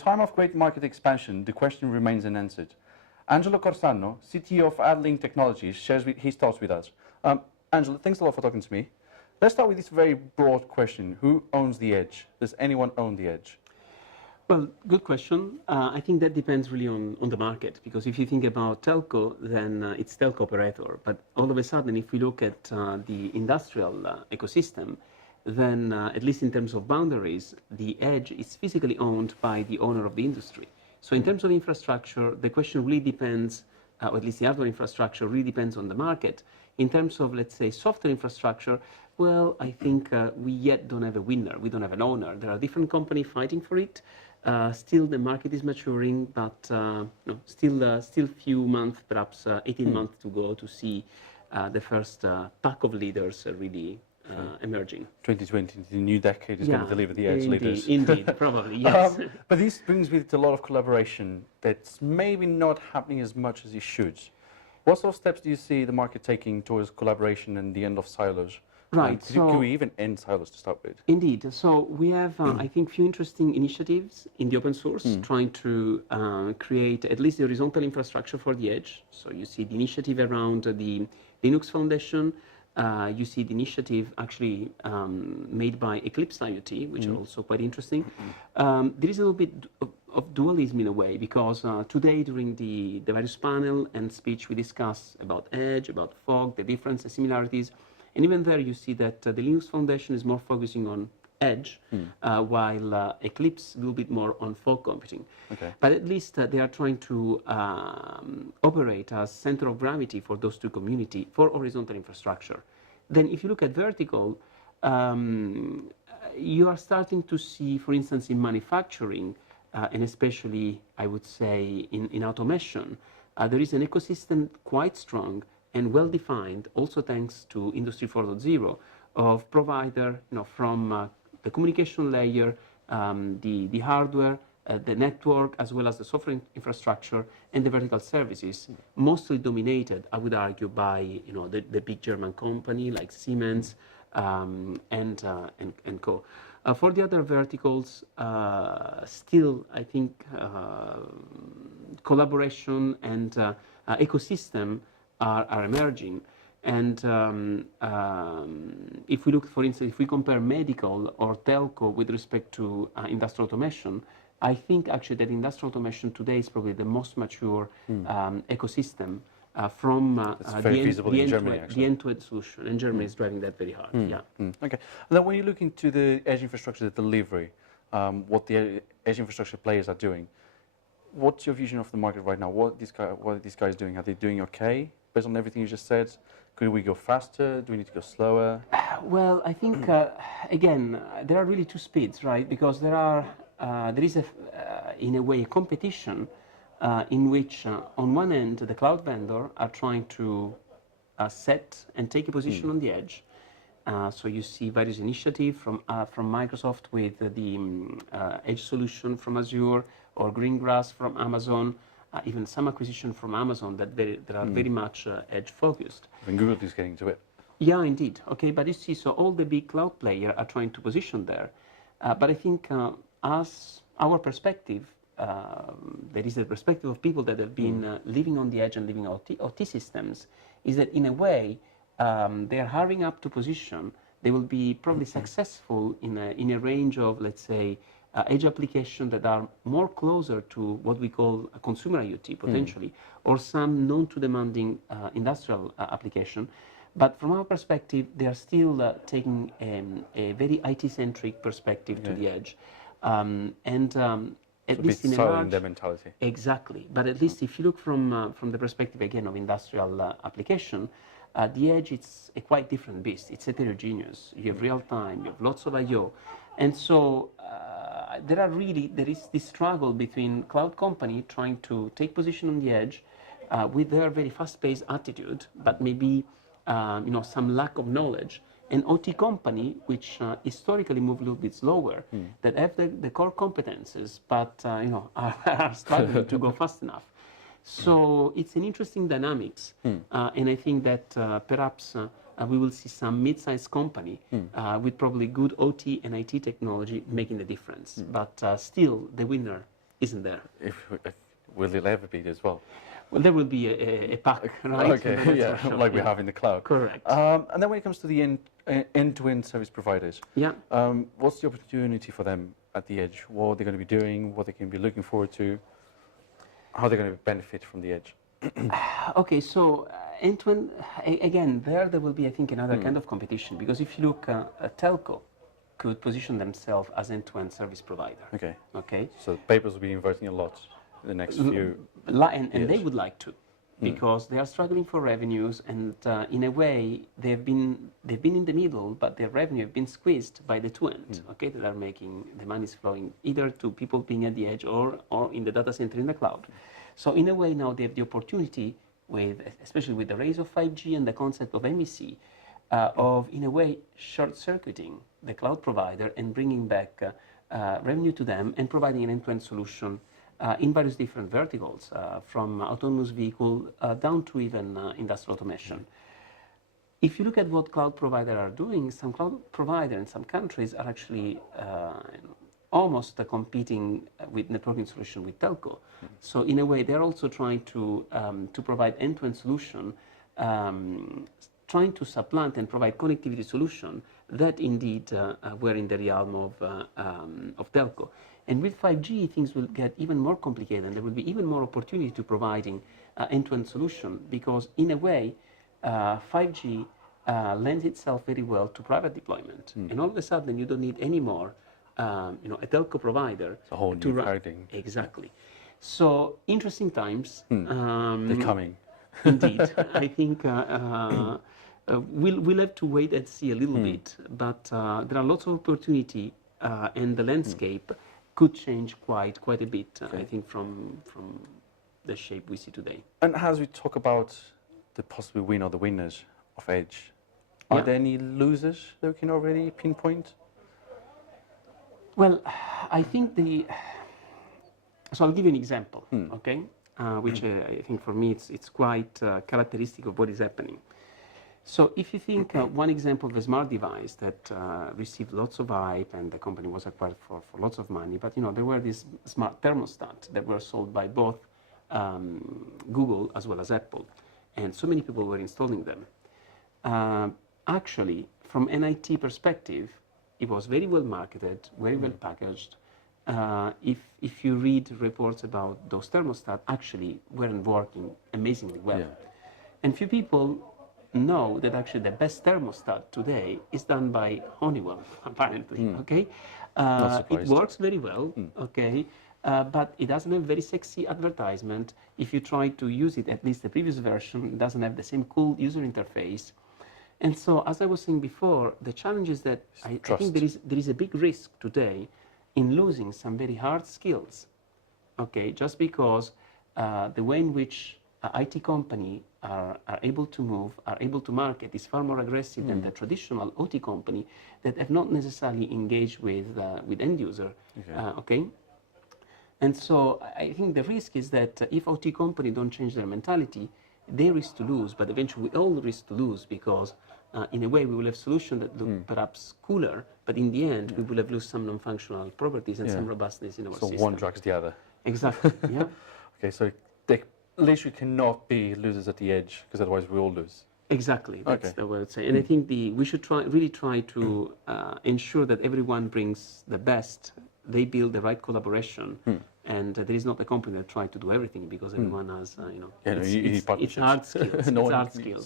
time of great market expansion, the question remains unanswered. Angelo Corsaro, CTO of ADLINK Technology, shares his thoughts with us. Angelo, thanks a lot for talking to me. Let's start with this very broad question. Who owns the edge? Does anyone own the edge? Well, good question. I think that depends really on the market, because if you think about telco, then it's telco operator. But all of a sudden, if we look at the industrial ecosystem, then at least in terms of boundaries, the edge is physically owned by the owner of the industry. So in terms of infrastructure, the question really depends, or at least the hardware infrastructure really depends on the market. In terms of, let's say, software infrastructure, well, I think we yet don't have a winner. We don't have an owner. There are different companies fighting for it. Still, the market is maturing, but no, still few months, perhaps 18 months to go to see the first pack of leaders really emerging. 2020, the new decade, is going to deliver the edge leaders. Indeed, probably, yes. But this brings with it a lot of collaboration that's maybe not happening as much as it should. What sort of steps do you see the market taking towards collaboration and the end of silos? Right. Could we even end silos to start with? Indeed. So we have, I think, few interesting initiatives in the open source trying to create at least the horizontal infrastructure for the edge. So you see the initiative around the Linux Foundation. You see the initiative actually made by Eclipse IoT, which are also quite interesting. There is a little bit of dualism in a way, because today during the various panel and speech we discuss about edge, about fog, the difference, the similarities. And even there you see that the Linux Foundation is more focusing on edge, while Eclipse a little bit more on fog computing. Okay. But at least they are trying to operate as center of gravity for those two communities for horizontal infrastructure. Then if you look at vertical, you are starting to see, for instance, in manufacturing, and especially, I would say, in automation, there is an ecosystem quite strong and well-defined, also thanks to Industry 4.0, of provider, from the communication layer, the hardware, the network, as well as the software infrastructure and the vertical services, mostly dominated, I would argue, by the big German company like Siemens and co. For the other verticals, still, I think collaboration and ecosystem are emerging. And if we look, for instance, if we compare medical or telco with respect to industrial automation, I think actually that industrial automation today is probably the most mature ecosystem from the end-to-end solution. And Germany is driving that very hard. Okay. And then when you look into the edge infrastructure delivery, what the edge infrastructure players are doing, what's your vision of the market right now? What are these guys doing? Are they doing okay based on everything you just said? Could we go faster? Do we need to go slower? Well, I think, again, there are really two speeds, right? Because there is, in a way, a competition in which, on one end, the cloud vendor are trying to set and take a position on the edge. So you see various initiatives from Microsoft with the edge solution from Azure, or Greengrass from Amazon, even some acquisition from Amazon that are very much edge focused. And Google is getting to it. Yeah, indeed. Okay, but you see, so all the big cloud players are trying to position there. But I think as our perspective, there is a perspective of people that have been living on the edge and living OT systems, is that in a way, they are hurrying up to position. They will be probably successful in a range of, let's say, edge applications that are more closer to what we call a consumer IoT potentially, or some known to demanding industrial application. But from our perspective, they are still taking a very IT-centric perspective to the edge. At least in a large, their mentality. Exactly. But at least if you look from the perspective, again, of industrial application, the edge, it's a quite different beast. It's heterogeneous. You have real time, you have lots of I/O. And so there is this struggle between cloud company trying to take position on the edge with their very fast-paced attitude, but maybe some lack of knowledge, and OT company, which historically move a little bit slower, that have the core competences, but are struggling to go fast enough. So it's an interesting dynamics, and I think that perhaps we will see some mid-sized company with probably good OT and IT technology making the difference. But still, the winner isn't there. Will it ever be as well? Well, there will be a pack, right? Okay, yeah, for sure. like we have in the cloud. Correct. And then when it comes to the end-to-end service providers, Yeah. what's the opportunity for them at the edge? What are they going to be doing? What they can be looking forward to? How they're going to benefit from the edge? Okay, so end-to-end, again, there will be, I think, another kind of competition, because if you look, a telco could position themselves as end-to-end service provider. Okay. Okay. So papers will be inverting a lot in the next few And they would like to, because they are struggling for revenues, and in a way they've been in the middle, but their revenue have been squeezed by the two ends. Okay, that are making the money is flowing either to people being at the edge or in the data center in the cloud. So in a way now they have the opportunity, especially with the rise of 5G and the concept of MEC, of in a way short-circuiting the cloud provider and bringing back revenue to them and providing an end-to-end solution in various different verticals, from autonomous vehicle down to even industrial automation. If you look at what cloud providers are doing, some cloud providers in some countries are actually almost competing with networking solution with telco. So in a way, they're also trying to provide end-to-end solution, trying to supplant and provide connectivity solution that indeed were in the realm of telco. And with 5G, things will get even more complicated, and there will be even more opportunity to providing end-to-end solution, because in a way, 5G lends itself very well to private deployment. And all of a sudden, you don't need any more, a telco provider. It's a whole new paradigm. Exactly. So interesting times. They're coming. Indeed, I think we'll have to wait and see a little bit, but there are lots of opportunity, and the landscape could change quite a bit, I think, from the shape we see today. And as we talk about the possible winner or the winners of Edge, are there any losers that we can already pinpoint? Well, I think so I'll give you an example, okay, which I think for me it's quite characteristic of what is happening. So if you think one example of a smart device that received lots of hype and the company was acquired for lots of money, but there were these smart thermostats that were sold by both Google as well as Apple, and so many people were installing them. Actually, from an IT perspective, it was very well marketed, very well packaged. If you read reports about those thermostats, actually weren't working amazingly well. And few people know that actually the best thermostat today is done by Honeywell, apparently. Okay, it works very well. Okay, but it doesn't have very sexy advertisement. If you try to use it, at least the previous version, it doesn't have the same cool user interface. And so, as I was saying before, the challenge is that I think there is a big risk today in losing some very hard skills. Okay, just because the way in which IT company are able to move, are able to market is far more aggressive than the traditional OT company that have not necessarily engaged with end user. Okay. And so I think the risk is that if OT company don't change their mentality, they risk to lose, but eventually we all risk to lose, because in a way we will have solutions that look perhaps cooler, but in the end we will have lost some non-functional properties and some robustness in our system. So one drags the other. Exactly, yeah. Okay, so they literally cannot be losers at the edge, because otherwise we all lose. Exactly, that's the way I would say. And I think we should really try to ensure that everyone brings the best, they build the right collaboration, and there is not a company that tries to do everything, because everyone has, it's hard skills. It's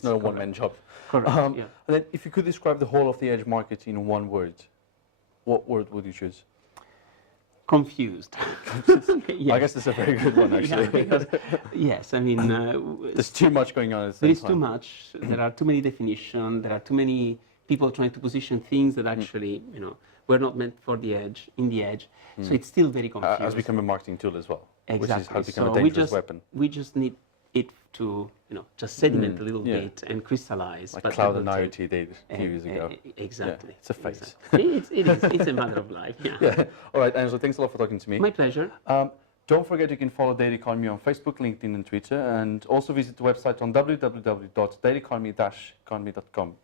not a one-man job. Correct, And then if you could describe the whole of the edge market in one word, what word would you choose? Confused. Yes. I guess that's a very good one, actually. Yes, I mean... there's too much going on at the same There is time. too much. There are too many definitions. There are too many people trying to position things that actually, were not meant for the edge, in the edge. So it's still very confused. Has become a marketing tool as well, which is how to become a So dangerous weapon. We just need it to, just sediment a little bit and crystallize. Like cloud and IoT did a few years ago. Exactly. Yeah, it's a phase. Exactly. It's a matter of life, yeah. All right, Angelo, thanks a lot for talking to me. My pleasure. Don't forget you can follow Data Economy on Facebook, LinkedIn and Twitter, and also visit the website on www.dataeconomy-economy.com.